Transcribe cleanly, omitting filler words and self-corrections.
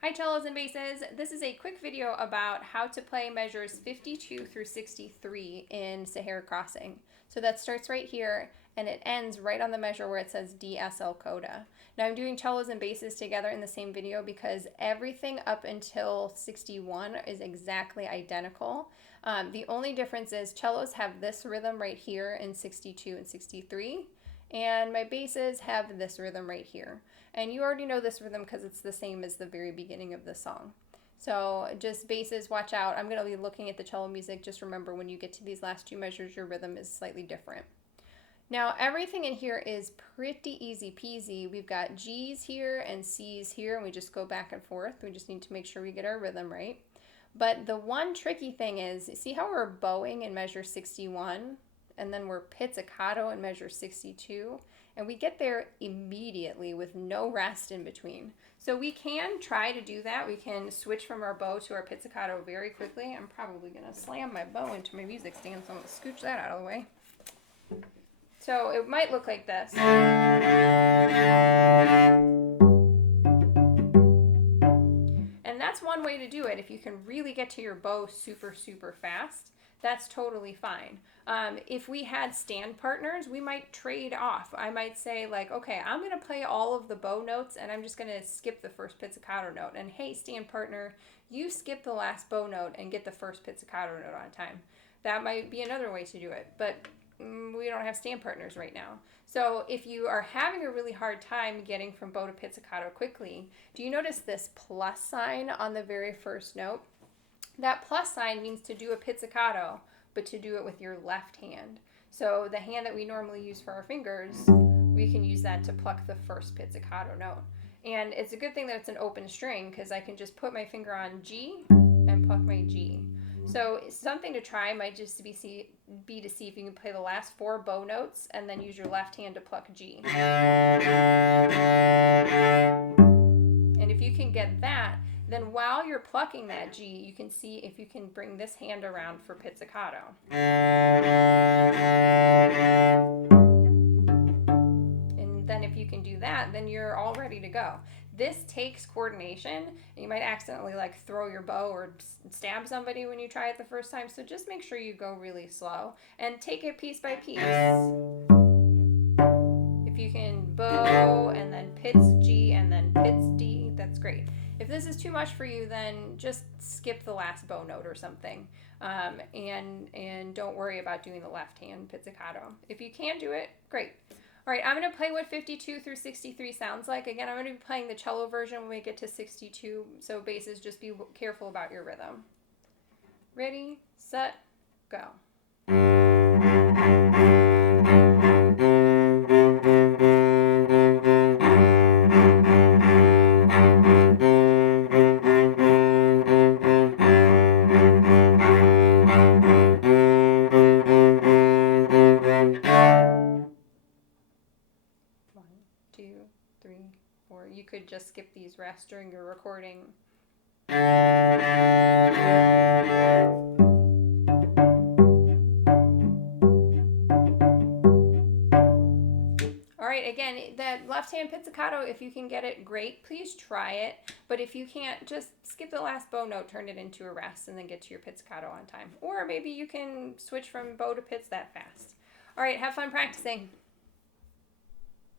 Hi cellos and basses. This is a quick video about how to play measures 52 through 63 in Sahara Crossing. So that starts right here and it ends right on the measure where it says DSL coda. Now I'm doing cellos and basses together in the same video because everything up until 61 is exactly identical. The only difference is cellos have this rhythm right here in 62 and 63. And my basses have this rhythm right here. And you already know this rhythm because it's the same as the very beginning of the song. So just basses, watch out. I'm going to be looking at the cello music. Just remember when you get to these last two measures, your rhythm is slightly different. Now everything in here is pretty easy peasy. We've got G's here and C's here, and we just go back and forth. We just need to make sure we get our rhythm right. But the one tricky thing is, see how we're bowing in measure 61? And then we're pizzicato in measure 62, and we get there immediately with no rest in between. So we can try to do that. We can switch from our bow to our pizzicato very quickly. I'm probably going to slam my bow into my music stand, so I'm going to scooch that out of the way. So it might look like this. And that's one way to do it. If you can really get to your bow super, super fast, that's totally fine. If we had stand partners, we might trade off. I might say like, okay, I'm going to play all of the bow notes and I'm just going to skip the first pizzicato note. And hey, stand partner, you skip the last bow note and get the first pizzicato note on time. That might be another way to do it, but we don't have stand partners right now. So if you are having a really hard time getting from bow to pizzicato quickly, do you notice this plus sign on the very first note? That plus sign means to do a pizzicato, but to do it with your left hand. So the hand that we normally use for our fingers, we can use that to pluck the first pizzicato note. And it's a good thing that it's an open string because I can just put my finger on G and pluck my G. So something to try might just be to see if you can play the last four bow notes and then use your left hand to pluck G. And if you can get that, then while you're plucking that G, you can see if you can bring this hand around for pizzicato. And then if you can do that, then you're all ready to go. This takes coordination. You might accidentally like throw your bow or stab somebody when you try it the first time. So just make sure you go really slow and take it piece by piece. If you can bow and then pizz G and then pizz D, that's great. If this is too much for you, then just skip the last bow note or something, and don't worry about doing the left hand pizzicato. If you can do it, great. All right, I'm going to play what 52 through 63 sounds like. Again, I'm going to be playing the cello version when we get to 62, so basses, just be careful about your rhythm. Ready, set, go. You could just skip these rests during your recording. All right, again, that left hand pizzicato, if you can get it, great. Please try it. But if you can't, just skip the last bow note, turn it into a rest, and then get to your pizzicato on time. Or maybe you can switch from bow to pizz that fast. All right, have fun practicing.